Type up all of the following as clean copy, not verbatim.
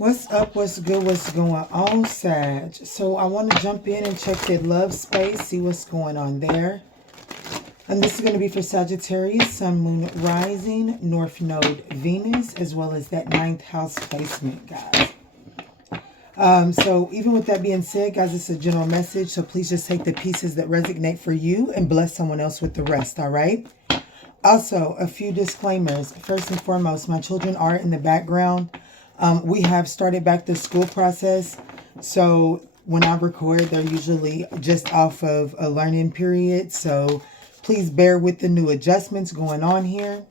What's up? What's good? What's going on, Sag? So I want to jump in and check the love space, see what's going on there. And this is going to be for Sagittarius, Sun, Moon, Rising, North Node, Venus, as well as that 9th house placement, guys. So even with that being said, guys, it's a general message. So please just take the pieces that resonate for you and bless someone else with the rest, all right? Also, a few disclaimers. First and foremost, my children are in the background. We have started back the school process. So when I record, they're usually just off of a learning period. So please bear with the new adjustments going on here.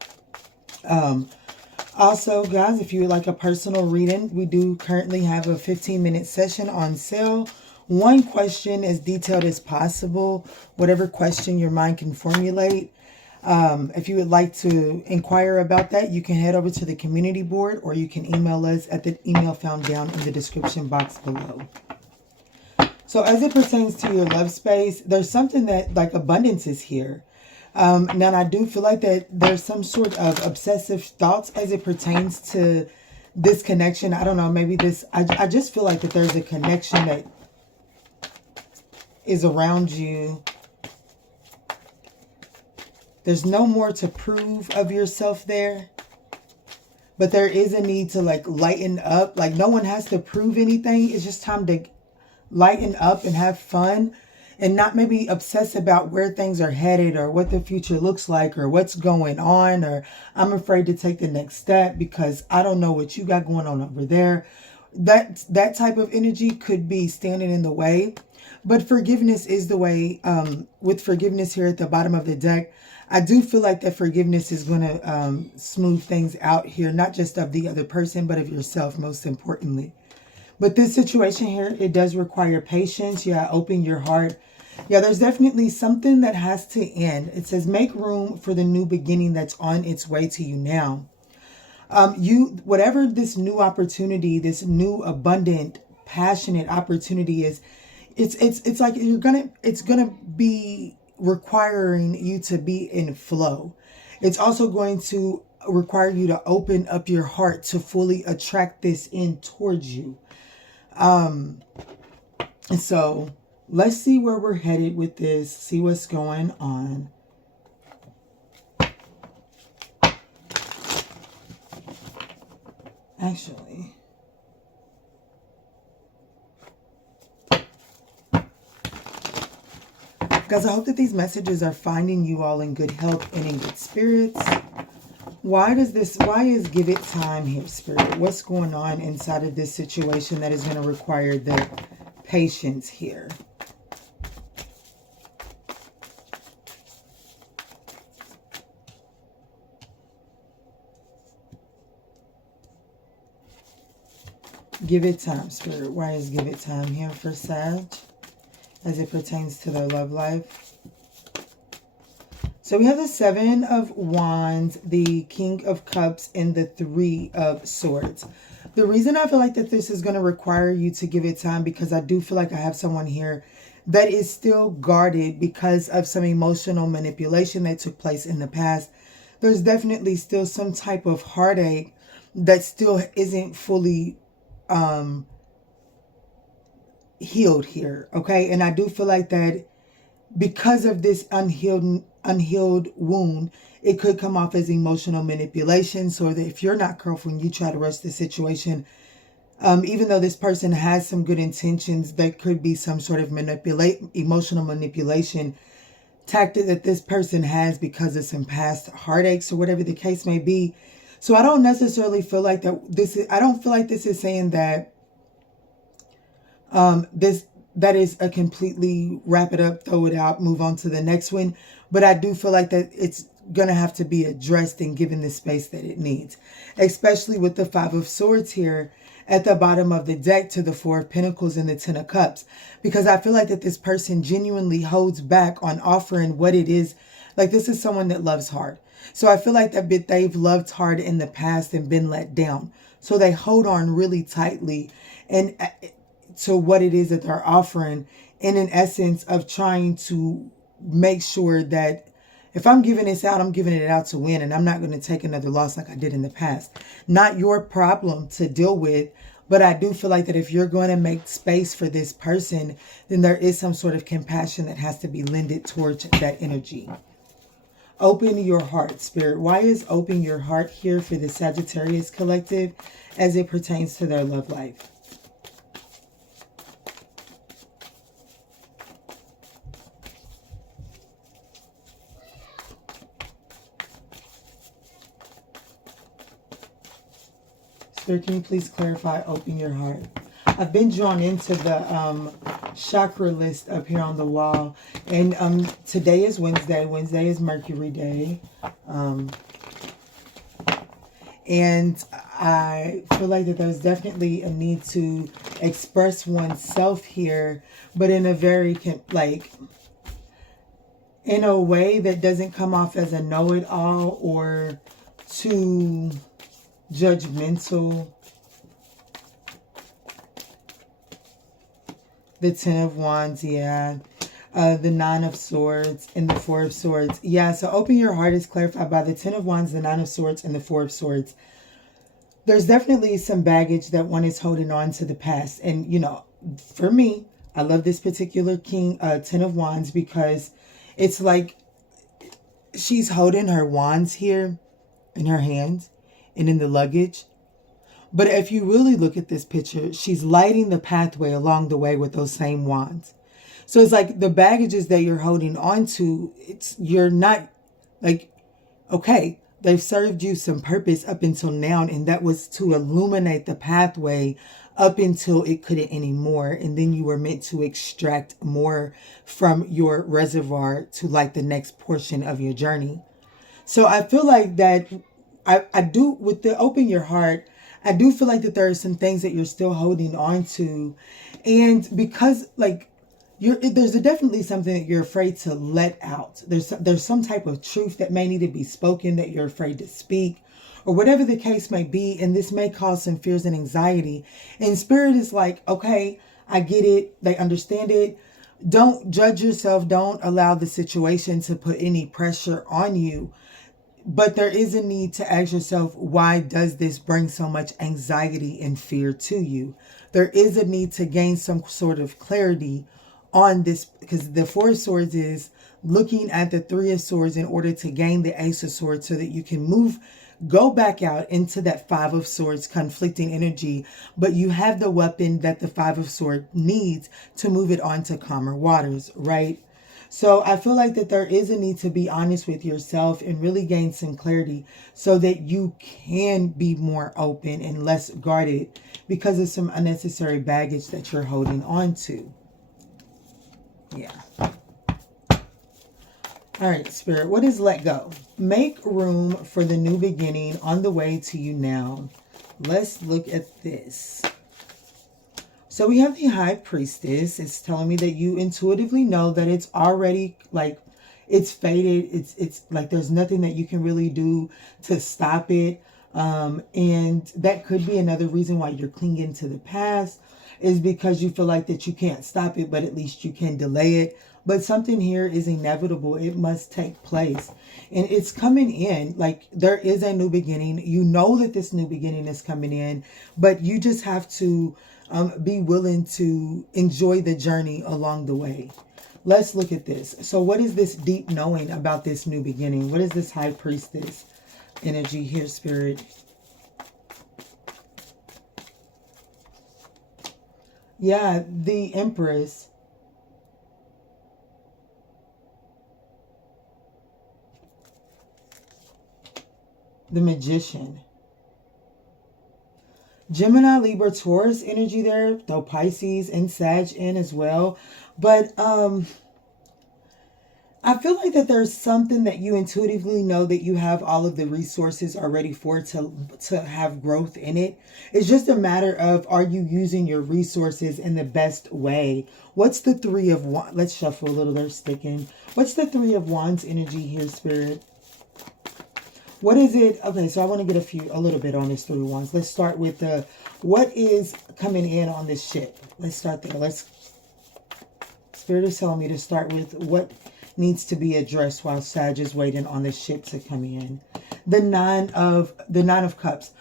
Also, guys, if you would like a personal reading, we do currently have a 15-minute session on sale. One question as detailed as possible, whatever question your mind can formulate. If you would like to inquire about that, you can head over to the community board or you can email us at the email found down in the description box below. So as it pertains to your love space, there's something that like abundance is here. Now I do feel like that there's some sort of obsessive thoughts as it pertains to this connection. I don't know, maybe this, I just feel like that there's a connection that is around you. There's no more to prove of yourself there. But there is a need to like lighten up. Like no one has to prove anything. It's just time to lighten up and have fun. And not maybe obsess about where things are headed or what the future looks like or what's going on. Or I'm afraid to take the next step because I don't know what you got going on over there. That type of energy could be standing in the way. But forgiveness is the way. With forgiveness here at the bottom of the deck, I do feel like that forgiveness is going to smooth things out here. Not just of the other person, but of yourself most importantly. But this situation here, it does require patience. Yeah, open your heart. Yeah, there's definitely something that has to end. It says, make room for the new beginning that's on its way to you now. Whatever this new opportunity, this new abundant, passionate opportunity is, it's like it's gonna be requiring you to be in flow. It's also going to require you to open up your heart to fully attract this in towards you. So let's see where we're headed with this, see what's going on. Actually, guys, I hope that these messages are finding you all in good health and in good spirits. Why is give it time here, Spirit? What's going on inside of this situation that is going to require the patience here? Give it time, Spirit. Why is give it time here for Sag as it pertains to their love life? So we have the 7 of Wands, the King of Cups, and the 3 of Swords. The reason I feel like that this is going to require you to give it time, because I do feel like I have someone here that is still guarded because of some emotional manipulation that took place in the past. There's definitely still some type of heartache that still isn't fully healed here, okay? And I do feel like that because of this unhealed wound, it could come off as emotional manipulation. So that if you're not careful and you try to rush the situation, even though this person has some good intentions, there could be some sort of emotional manipulation tactic that this person has because of some past heartaches or whatever the case may be. So I don't necessarily feel like that I don't feel like this is saying that that is a completely wrap it up, throw it out, move on to the next one. But I do feel like that it's going to have to be addressed and given the space that it needs, especially with the 5 of Swords here at the bottom of the deck to the 4 of Pentacles and the 10 of Cups, because I feel like that this person genuinely holds back on offering what it is. Like this is someone that loves hard. So I feel like that they've loved hard in the past and been let down. So they hold on really tightly and to what it is that they're offering, in an essence of trying to make sure that if I'm giving this out, I'm giving it out to win, and I'm not going to take another loss like I did in the past. Not your problem to deal with, But I do feel like that if you're going to make space for this person, then there is some sort of compassion that has to be lended towards that energy. Open your heart, Spirit. Why is open your heart here for the Sagittarius collective as it pertains to their love life? Spirit, can you please clarify, open your heart? I've been drawn into the chakra list up here on the wall. And today is Wednesday. Wednesday is Mercury Day. And I feel like that there's definitely a need to express oneself here, but in a very, like, in a way that doesn't come off as a know-it-all or too judgmental. The Ten of Wands, yeah. The Nine of Swords and the Four of Swords. Yeah, so open your heart is clarified by the Ten of Wands, the Nine of Swords, and the Four of Swords. There's definitely some baggage that one is holding on to the past. And, you know, for me, I love this particular Ten of Wands because it's like she's holding her wands here in her hands and in the luggage. But if you really look at this picture, she's lighting the pathway along the way with those same wands. So it's like the baggages that you're holding on to, you're not like, okay, they've served you some purpose up until now. And that was to illuminate the pathway up until it couldn't anymore. And then you were meant to extract more from your reservoir to like the next portion of your journey. So I feel like that I do, with the open your heart, I do feel like that there are some things that you're still holding on to. And because like there's definitely something that you're afraid to let out. There's some type of truth that may need to be spoken that you're afraid to speak, or whatever the case may be. And this may cause some fears and anxiety. And Spirit is like, okay, I get it. They understand it. Don't judge yourself. Don't allow the situation to put any pressure on you. But there is a need to ask yourself, why does this bring so much anxiety and fear to you? There is a need to gain some sort of clarity on this, because the Four of Swords is looking at the Three of Swords in order to gain the Ace of Swords so that you can go back out into that Five of Swords conflicting energy. But you have the weapon that the Five of Swords needs to move it on to calmer waters, right? So I feel like that there is a need to be honest with yourself and really gain some clarity so that you can be more open and less guarded because of some unnecessary baggage that you're holding on to. Yeah. All right, Spirit, what is let go? Make room for the new beginning on the way to you now. Let's look at this. So we have the High Priestess. It's telling me that you intuitively know that it's already like it's fated. It's like there's nothing that you can really do to stop it. And that could be another reason why you're clinging to the past, is because you feel like that you can't stop it, but at least you can delay it. But something here is inevitable. It must take place. And it's coming in. Like there is a new beginning. You know that this new beginning is coming in, but you just have to be willing to enjoy the journey along the way. Let's look at this. So what is this deep knowing about this new beginning? What is this High Priestess energy here, Spirit? Yeah, the Empress. The Magician. Gemini, Libra, Taurus energy there, though Pisces and Sag in as well. But I feel like that there's something that you intuitively know that you have all of the resources already for to have growth in it. It's just a matter of, are you using your resources in the best way? What's the Three of Wands? Let's shuffle a little, they're sticking. What's the Three of Wands energy here, Spirit? What is it? Okay, so I want to get a little bit on this Three of Wands. Let's start with what is coming in on this ship. Let's start there. Spirit is telling me to start with what needs to be addressed while Sag is waiting on the ship to come in. The Nine of Cups.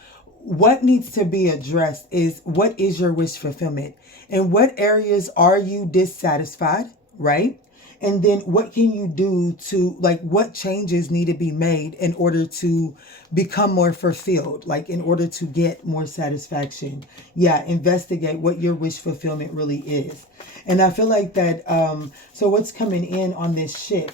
what needs to be addressed is, what is your wish fulfillment? In what areas are you dissatisfied, right? And then what can you do to, like, what changes need to be made in order to become more fulfilled, like in order to get more satisfaction? Yeah, investigate what your wish fulfillment really is. And I feel like that, so what's coming in on this ship?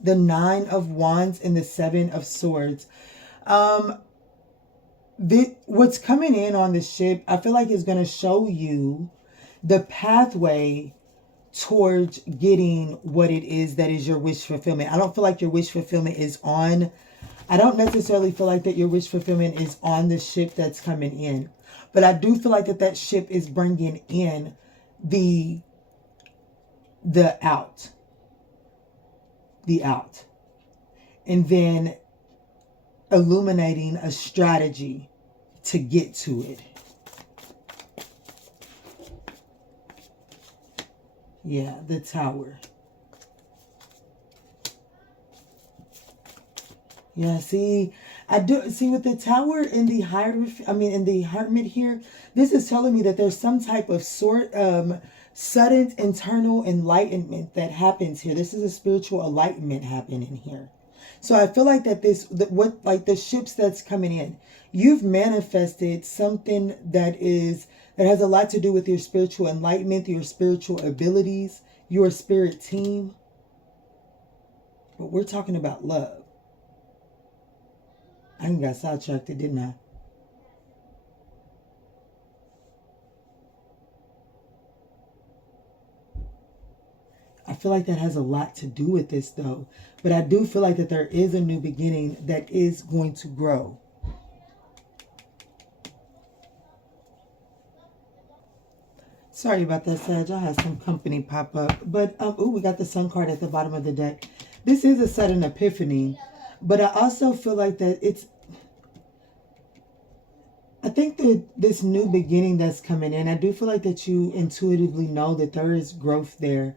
The 9 of Wands and the 7 of Swords. What's coming in on the ship, I feel like is going to show you the pathway towards getting what it is that is your wish fulfillment. I don't feel like your wish fulfillment is on, I don't necessarily feel like that your wish fulfillment is on the ship that's coming in. But I do feel like that ship is bringing in the out. The out. And then illuminating a strategy to get to it. Yeah, the Tower. Yeah, see, I do see with the Tower in the in the Hermit here, this is telling me that there's some type of sudden internal enlightenment that happens here. This is a spiritual enlightenment happening here. So I feel like that like the ships that's coming in, you've manifested something that has a lot to do with your spiritual enlightenment, your spiritual abilities, your spirit team. But we're talking about love. I got sidetracked, didn't I? I feel like that has a lot to do with this though. But I do feel like that there is a new beginning that is going to grow. Sorry about that, Sag. I had some company pop up. But, we got the Sun card at the bottom of the deck. This is a sudden epiphany. But I also feel like that I think that this new beginning that's coming in, I do feel like that you intuitively know that there is growth there.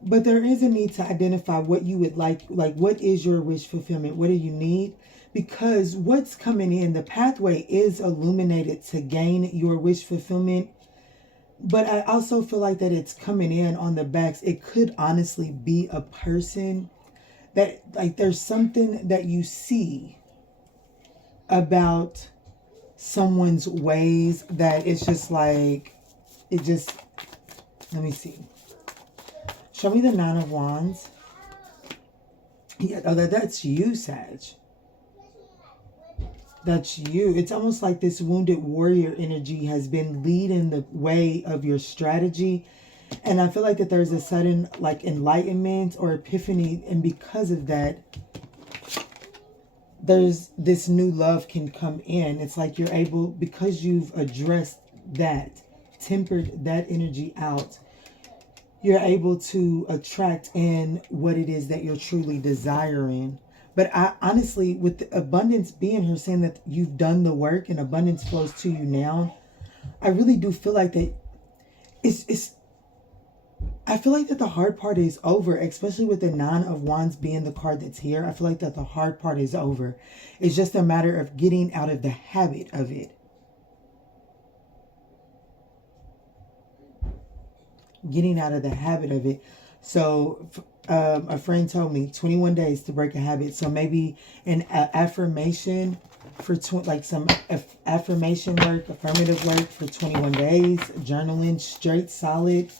But there is a need to identify what you would like what is your wish fulfillment? What do you need? Because what's coming in, the pathway is illuminated to gain your wish fulfillment. But I also feel like that it's coming in on the backs. It could honestly be a person that, like, there's something that you see about someone's ways that it's just like, let me see. Show me the 9 of Wands. Yeah, oh, that's you, Sag. That's you. It's almost like this wounded warrior energy has been leading the way of your strategy. And I feel like that there's a sudden, like, enlightenment or epiphany. And because of that, there's this new love can come in. It's like you're able, because you've addressed that, tempered that energy out, you're able to attract in what it is that you're truly desiring. But I honestly, with the abundance being here, saying that you've done the work and abundance flows to you now, I really do feel like that I feel like that the hard part is over, especially with the 9 of Wands being the card that's here. I feel like that the hard part is over. It's just a matter of getting out of the habit of it. Getting out of the habit of it. So a friend told me 21 days to break a habit. So maybe an affirmation for some affirmation work, affirmative work for 21 days, journaling straight solid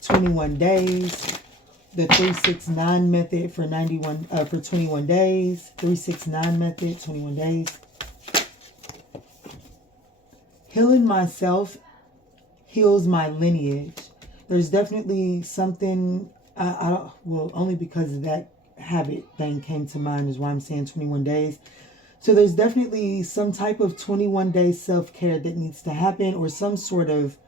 21 days, the 369 method for 21 days, 369 method 21 days. Healing myself heals my lineage. There's definitely something, only because of that habit thing came to mind is why I'm saying 21 days. So there's definitely some type of 21-day self-care that needs to happen, or some sort of,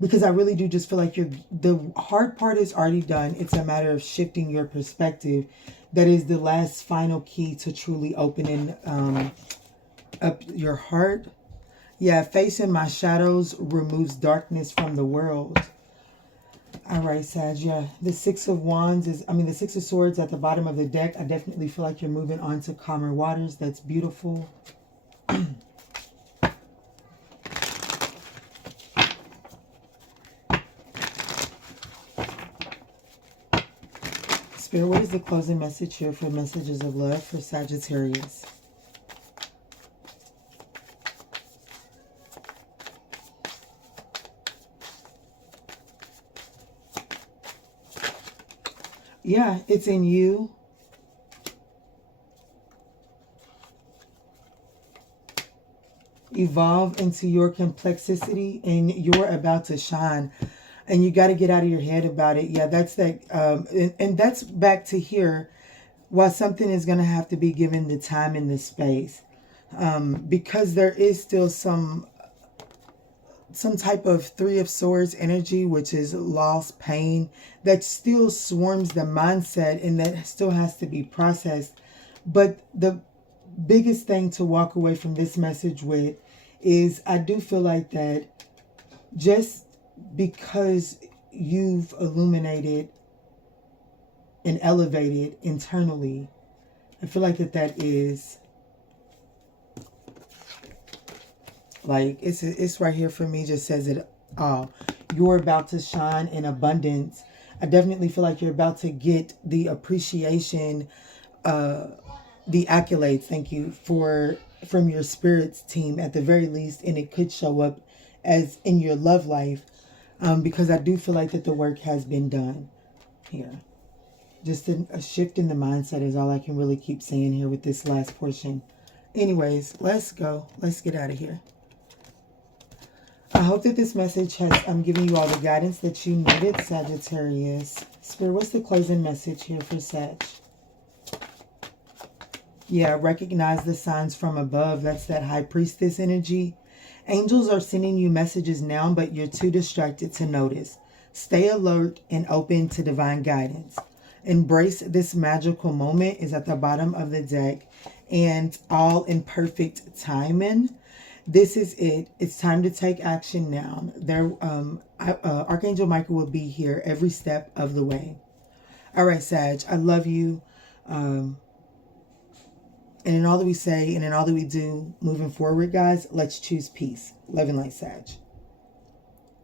because I really do just feel like the hard part is already done. It's a matter of shifting your perspective. That is the last final key to truly opening up your heart. Yeah, facing my shadows removes darkness from the world. All right, Sag, yeah. The Six of Wands is, the Six of Swords at the bottom of the deck. I definitely feel like you're moving on to calmer waters. That's beautiful. Spirit, what is the closing message here for messages of love for Sagittarius? Yeah, it's in you. Evolve into your complexity and you're about to shine. And you got to get out of your head about it. Yeah, that's that. And that's back to here. While something is going to have to be given the time and the space. Because there is still some type of Three of Swords energy, which is loss, pain, that still swarms the mindset and that still has to be processed. But the biggest thing to walk away from this message with is I do feel like that just because you've illuminated and elevated internally, I feel like that is like, it's right here for me, just says it all. You're about to shine in abundance. I definitely feel like you're about to get the appreciation, the accolades, thank you, from your spirits team at the very least, and it could show up as in your love life, because I do feel like that the work has been done here. Just a shift in the mindset is all I can really keep saying here with this last portion. Anyways, let's go. Let's get out of here. I hope that this message has given you all the guidance that you needed, Sagittarius. Spirit, what's the closing message here for Sag? Yeah, recognize the signs from above. That's that High Priestess energy. Angels are sending you messages now, but you're too distracted to notice. Stay alert and open to divine guidance. Embrace this magical moment is at the bottom of the deck, and all in perfect timing. This is it. It's time to take action now. Archangel Michael will be here every step of the way. All right, Sag, I love you. And in all that we say and in all that we do moving forward, guys, let's choose peace. Love and light, Sag.